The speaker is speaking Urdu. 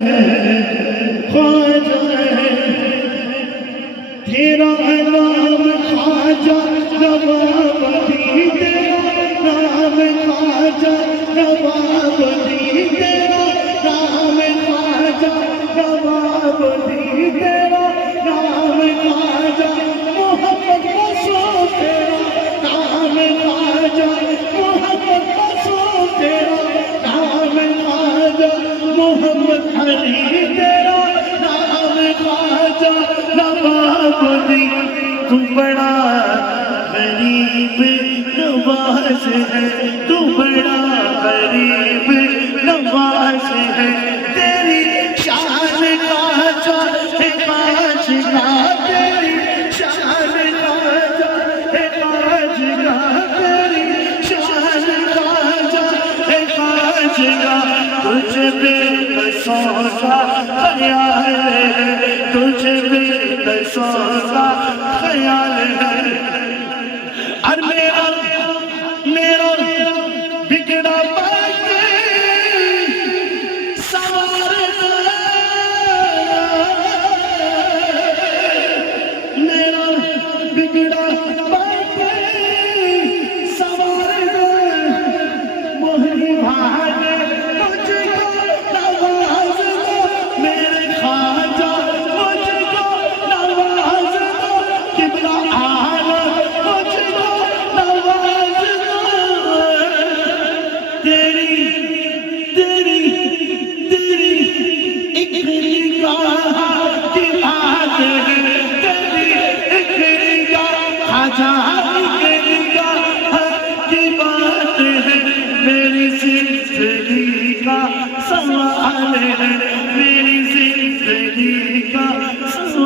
خواجہ تیرا نام خواجہ نوابدی، تیرا نام خواجہ نوابدی، تیرا نام خواجہ نوابدی، تیرا نام خواجہ محمد رسول، تیرا نام خواجہ محمد رسول، تیرا نام خواجہ محمد علی، تیرا نام خواجہ نوابدی۔ تو بڑا غریب نواز ہے، تو بڑا غریب نواز ہے، تیری شان کا ہے کاج کا، تیری شان کا ہے کاج کا، تیری شان کا ہے کاج کا۔ تجھ بے بسوں کا خیال ہے، تجھ بے بسوں کا خیال ہے، اور میرا بگڑا باقی سوارنا، میرا بگڑا باقی سوارنا، موہنی بھانے مجھ کو نوازنا، میرے خواجہ مجھ کو نوازنا، قبلہ عالم مجھ کو نوازنا۔ تیری ایک نگاہ کی بات ہے، تیری ایک نگاہ خواجہ ایک نگاہ کی بات ہے، میری زندگی کا سوال ہے، میری زندگی کا سوال